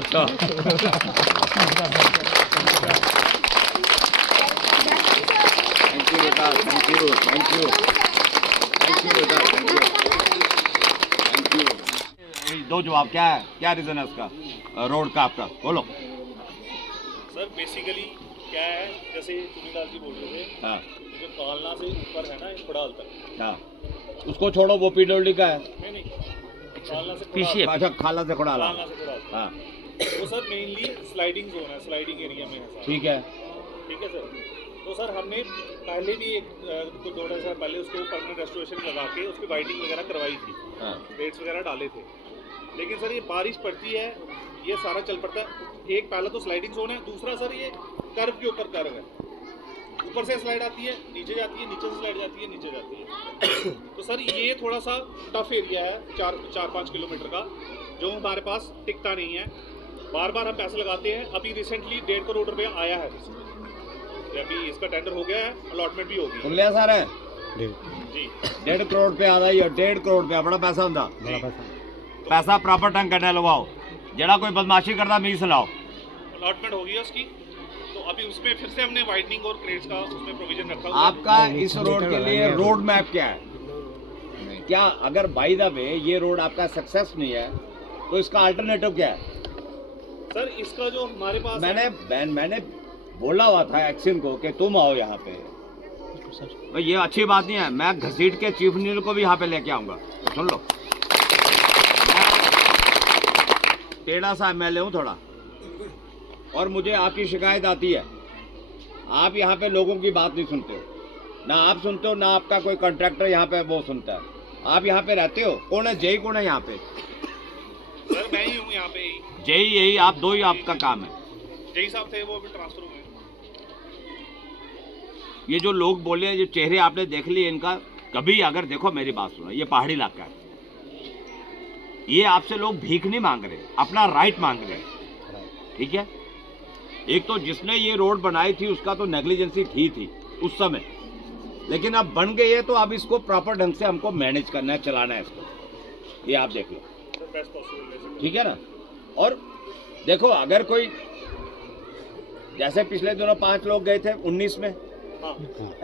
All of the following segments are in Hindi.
अच्छा थैंक यू बेटा, thank you thank you thank you बेटा, थैंक यू। दो जवाब, क्या है, क्या रीज़न है उसका रोड का आपका, बोलो। सर बेसिकली क्या है, जैसे चुनीलाल जी बोल रहे थे, हाँ जो कालना से ऊपर है ना पड़ाल तक, हाँ, उसको छोड़ो, वो पीडब्ल्यूडी का है। नहीं कालना से पीछे अच्छा, खाला से खुड़ा कालना से पड़ाल, हाँ वो सर मेनली स्लाइडिंग जोन है, स्लाइडिंग एरिया में है सर। ठीक है सर। तो सर हमने पहले भी एक कुछ 2-2.5 साल पहले उसको परमानेंट रेस्टोरेशन लगा के उसकी वाइडिंग वगैरह करवाई थी, हाँ रेट्स वगैरह डाले थे। लेकिन सर ये बारिश पड़ती है, ये सारा चल पड़ता है। एक पहला तो स्लाइडिंग जोन है, दूसरा सर ये कर्व के ऊपर कर्व है, ऊपर से स्लाइड आती है, नीचे जाती है, नीचे से स्लाइड जाती है, नीचे जाती है। तो सर ये थोड़ा सा टफ एरिया है, 4-5 किलोमीटर का, जो हमारे पास टिकता नहीं है। बार बार हम पैसे लगाते हैं। अभी रिसेंटली 1.5 करोड़ रुपया आया है, अभी इसका टेंडर हो गया है, अलॉटमेंट भी होगी। सुन लिया सर जी 1.5 करोड़ पे ਆਦਾ ही 1.5 करोड़ पे बड़ा पैसा ਹੁੰਦਾ, पैसा प्रॉपर ढंग करने लगाओ, जड़ा कोई बदमाशी करता मी सुनाओ। अलॉटमेंट हो गई है उसकी, तो अभी उसमें फिर से हमने वाइडनिंग और क्रेड्स का उसमें प्रोविजन रखा हुआ है। आपका इस रोड के लिए रोड मैप क्या है? क्या अगर बाय द वे ये रोड आपका सक्सेस नहीं है तो इसका अल्टरनेटिव क्या है? सर इसका जो हमारे पास मैंने बोला हुआ था एक्शन को कि तुम आओ यहाँ पे, भाई ये अच्छी बात नहीं है। मैं घसीट के चीफ इंजीनियर को भी यहाँ पे लेके आऊंगा, सुन लो। टेढ़ा सा एमएलए हूँ थोड़ा, और मुझे आपकी शिकायत आती है, आप यहाँ पे लोगों की बात नहीं सुनते हो, ना आप सुनते हो, ना आपका कोई कॉन्ट्रैक्टर यहाँ पे वो सुनता है। आप यहाँ पे रहते हो, कौन है जेई, कौन है यहाँ पे? सर मैं ही हूँ यहाँ पे। जेई यही आप दो ही आपका काम है। जेई साहब थे, वो अभी ट्रांसफर हुए। ये जो लोग बोले हैं, जो चेहरे आपने देख लिए इनका, कभी अगर देखो मेरी बात सुनो, ये पहाड़ी इलाका है, ये आपसे लोग भीख नहीं मांग रहे, अपना राइट मांग रहे हैं, ठीक है। एक तो जिसने ये रोड बनाई थी उसका तो नेग्लिजेंसी थी उस समय, लेकिन अब बन गई है तो अब इसको प्रॉपर ढंग से हमको मैनेज करना है, चलाना है इसको, ये आप देख लो, ठीक है ना। और देखो अगर कोई, जैसे पिछले दिनों 5 लोग गए थे 19 में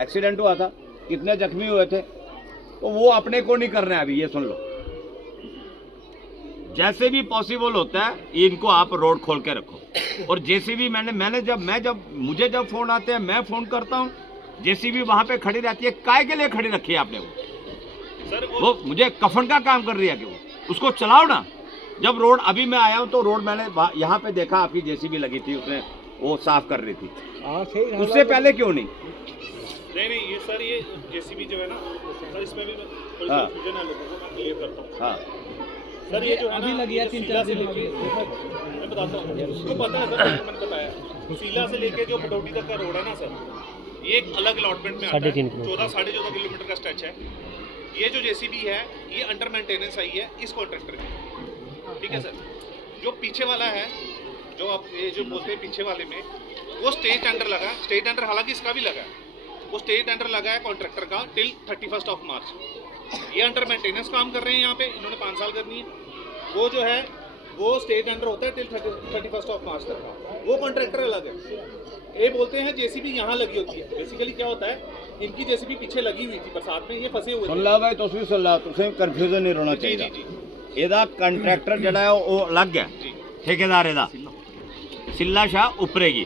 एक्सीडेंट हुआ था, कितने जख्मी हुए थे, तो वो अपने को नहीं करना है अभी, ये सुन लो। जैसे भी पॉसिबल होता है इनको आप रोड खोल के रखो। और जेसीबी मुझे जब फोन आते हैं मैं फोन करता हूँ, जेसीबी वहां पे खड़ी रहती है, काय के लिए खड़ी रखी है आपने? वो मुझे कफन का काम कर रही है कि वो उसको चलाओ ना। जब रोड अभी मैं आया हूँ तो रोड मैंने यहाँ पे देखा आपकी जेसीबी लगी थी, उसने वो साफ कर रही थी, उससे पहले क्यों नहीं? नहीं ये सर, ये जेसीबी जो है ना सर, इसमें भी थोड़ी कंफ्यूजन है लोगों को, मैं क्लियर करता हूँ। हाँ सर ये जो है ना, लगी है 3-4 दिन, मैं बताता हूँ, उसको पता है सर, मैंने बताया, सीला से लेके जो भटौटी तक का रोड है ना सर, ये एक अलग अलॉटमेंट में आता है, 14.5 किलोमीटर का स्ट्रेच है। ये जो जेसीबी है ये अंडर मेंटेनेंस आई है इस कॉन्ट्रैक्टर की, ठीक है सर। जो पीछे वाला है, जो आप ये जो बोलते हैं पीछे वाले में, वो स्टेट टेंडर लगा, स्टेट टेंडर हालांकि इसका भी लगा है, वो स्टेट टेंडर लगा है कॉन्ट्रैक्टर का टिल 31 मार्च। ये अंडर मेंटेनेंस काम कर रहे हैं यहाँ पे, इन्होंने 5 साल करनी है। वो जो है वो स्टेट टेंडर होता है टिल 31 मार्च तक का, वो कॉन्ट्रैक्टर अलग है। ये बोलते हैं जेसीबी यहाँ लगी होती है, बेसिकली क्या होता है, इनकी जेसीबी पीछे लगी हुई थी बरसात में, ये फंसे हुए सुन ला भाई, तुम सुन ला, तुम कंफ्यूजन नहीं होना चाहिए। ਇਹਦਾ ਕੰਟਰੈਕਟਰ ਜਿਹੜਾ ਹੈ ਉਹ ਅਲੱਗ ਹੈ, ਠੇਕੇਦਾਰ ਇਹਦਾ ਸਿੱਲਾ ਸ਼ਾਹ ਉਪਰੇਗੀ,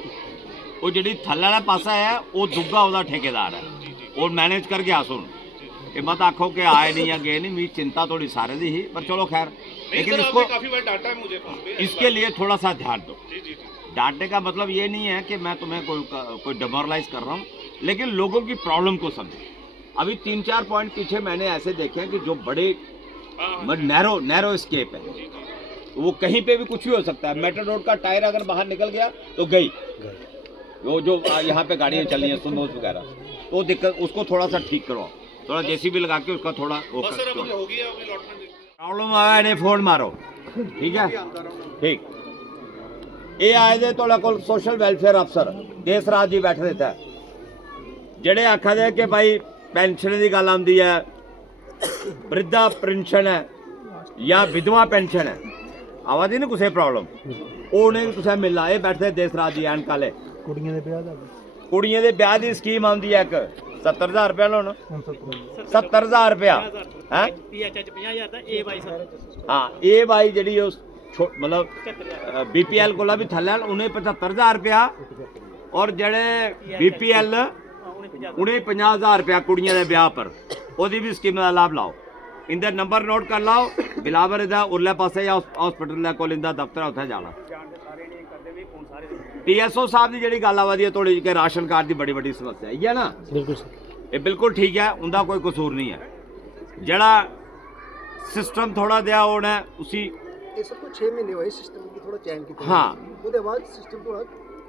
ਉਹ ਜਿਹੜੀ ਥੱਲੇ ਵਾਲਾ ਪਾਸਾ ਹੈ ਉਹ ਦੁੱਗਾ ਉਹਦਾ ਠੇਕੇਦਾਰ ਹੈ, ਉਹ मैनेज कर गया। सुन ये मत आखो कि आए नहीं या गए नहीं, मेरी चिंता थोड़ी सारे दी ही, पर चलो खैर, लेकिन इसको काफी बार डांटा है मुझे, इसके लिए थोड़ा सा ध्यान दो। डांटने का मतलब ये नहीं है कि मैं तुम्हें कोई डिमोरलाइज कर रहा हूँ, लेकिन लोगों की प्रॉब्लम को समझो। अभी 3-4 पॉइंट पीछे मैंने ऐसे देखे हैं कि जो बड़े नैरो स्केप है, वो कहीं पे भी कुछ भी हो सकता है। मेट्रो रोड का टायर अगर बाहर निकल गया तो गई, वो जो यहाँ पे गाड़ियाँ चल रही हैं सुनोज वगैरह, तो दिक्कत, उसको थोड़ा सा ठीक करो, थोड़ा जेसीबी लगा के उसका थोड़ा वो प्रॉब्लम आया नहीं, फोन मारो, ठीक है, ठीक। ये आए थे थोड़ा को सोशल वेलफेयर अफसर देसराज जी बैठे थे, जेडे आखा दे कि भाई पेंशन की गल आती है, वृद्धा पेंशन है, ਜਾਂ ਵਿਧਵਾ ਪੈਨਸ਼ਨ ਹੈ ਆਵਾਦੀ ਨਾ ਕਿਸੇ ਪ੍ਰੋਬਲਮ ਉਹਨੇ ਤੁਸੀਂ ਮਿਲਣਾ ਇਹ ਬੈਠੇ ਦੇਸ ਰਾਜ ਦੀ ਐਨਕ ਵਾਲੇ ਕੁੜੀਆਂ ਦੇ ਵਿਆਹ ਦੀ ਸਕੀਮ ਆਉਂਦੀ ਹੈ ਇੱਕ 70000 ਰੁਪਏ ਲੋਨ 70000 ਰੁਪਏ ਹੈ ਪੀਐਚਐਚ 50000 ਦਾ ਏ ਬਾਈ ਸਰ ਹਾਂ ਇਹ ਬਾਈ ਜਿਹੜੀ ਉਸ मतलब बीपीएल कोला भी थले उन्हें 75000 रुपया और जड़े बीपीएल उन्हें 50000 रुपया कुड़ियां दे ब्याह पर ओदी भी स्कीम का लाभ लाओ इंदा नंबर नोट कर लाओ बिलावर इधर उरले पासे या हॉस्पिटल दे कोल इंदा दफ्तर उत्थे जाना टीएसओ साहब की जी गल आवादी है थोड़ी कि राशन कार्ड की बड़ी बड़ी समस्या है ना बिल्कुल ये बिल्कुल ठीक है उनका कोई कसूर नहीं है जड़ा सिस्टम थोड़ा दिया होना उसी ये सब कुछ 6 महीने हुए सिस्टम की थोड़ा चेंज की हाँ ਉਹਦੇ ਬਾਅਦ ਸਿਸਟਮ ਥੋੜਾ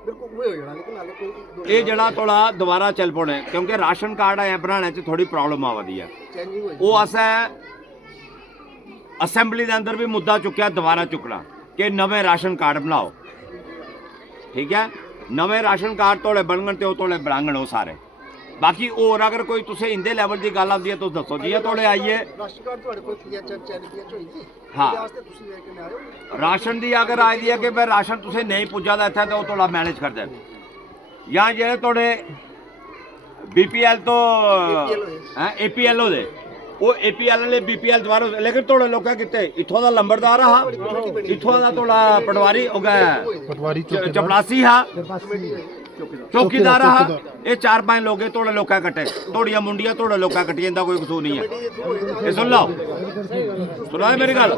ਬਿਲਕੁਲ ਉਹ ਹੋ ਜਾਣਾ ਲੇਕਿਨ ਹਾਲੇ ਕੋਈ ਇਹ ਜਿਹੜਾ ਥੋੜਾ ਦੁਬਾਰਾ ਚੱਲ ਪਣਾ ਕਿਉਂਕਿ ਰਾਸ਼ਨ ਕਾਰਡ ਆਇਆ ਬਣਾਉਣ 'ਚ ਥੋੜੀ ਪ੍ਰੋਬਲਮ ਆਵਦੀ ਹੈ ਚੇਂਜਿੰਗ ਹੋਈ ਉਹ ਅਸਾਂ ਅਸੈਂਬਲੀ ਦੇ ਅੰਦਰ ਵੀ ਮੁੱਦਾ ਚੁੱਕਿਆ ਦੁਬਾਰਾ ਚੁੱਕਣਾ ਕਿ ਨਵੇਂ ਰਾਸ਼ਨ ਕਾਰਡ ਬਣਾਓ ਠੀਕ ਹੈ ਨਵੇਂ ਰਾਸ਼ਨ ਕਾਰਡ ਤੋੜੇ ਬਣਨ ਤੇ ਉਹ ਤੋੜੇ ਬਣਾਉਣ ਉਹ ਸਾਰੇ ਬਾਕੀ ਹੋਰ ਅਗਰ ਕੋਈ ਤੁਸੀਂ ਇੰਦੇ ਲੈਵਲ ਦੀ ਗੱਲ ਆਉਂਦੀ ਹੈ ਤੁਸੀਂ ਦੱਸੋ ਜੀ ਇਹ ਤੋੜੇ ਆਈਏ ਰਾਸ਼ਨ ਕਾਰਡ ਤੁਹਾਡੇ ਕੋਲ ਕੀ ਚੈੱਕ ਹੋਈ ਸੀ ਹਾਂ ਵਾਸਤੇ ਤੁਸੀਂ ਲੈ ਕੇ ਆਏ ਹੋ ਰਾਸ਼ਨ ਦੀ ਅਗਰ ਆਈ ਹੈ ਕਿ ਮੈਂ ਰਾਸ਼ਨ ਤੁਸੀਂ ਨਹੀਂ ਪੁੱਜਾ ਦਾ ਇੱਥੇ ਤਾਂ ਉਹ ਤੋੜਾ ਮੈਨੇਜ ਕਰ ਦੇ ਜਾਂ ਜਿਹੜੇ ਤੋੜੇ बीपीएल तो एपीएल ਦੇ ਉਹ ਏਪੀਐਲ ਵਾਲੇ ਬੀਪੀਐਲ ਦੁਆਰਾ ਲੇਕਿਨ ਤੋੜੇ ਲੋਕਾਂ ਕਿਤੇ ਇੱਥੋਂ ਦਾ ਲੰਬੜਦਾਰ ਆ ਇੱਥੋਂ ਦਾ ਤੋੜਾ ਪਟਵਾਰੀ ਹੋ ਗਿਆ ਪਟਵਾਰੀ ਚਪਲਾਸੀ ਹਾਂ चौकीदार रहा ये 4-5 लोग थोड़े लोग कटे थोड़िया मुंडिया थोड़े लोग कटी कोई कसूर नहीं है ये सुन लो सुना मेरी गल।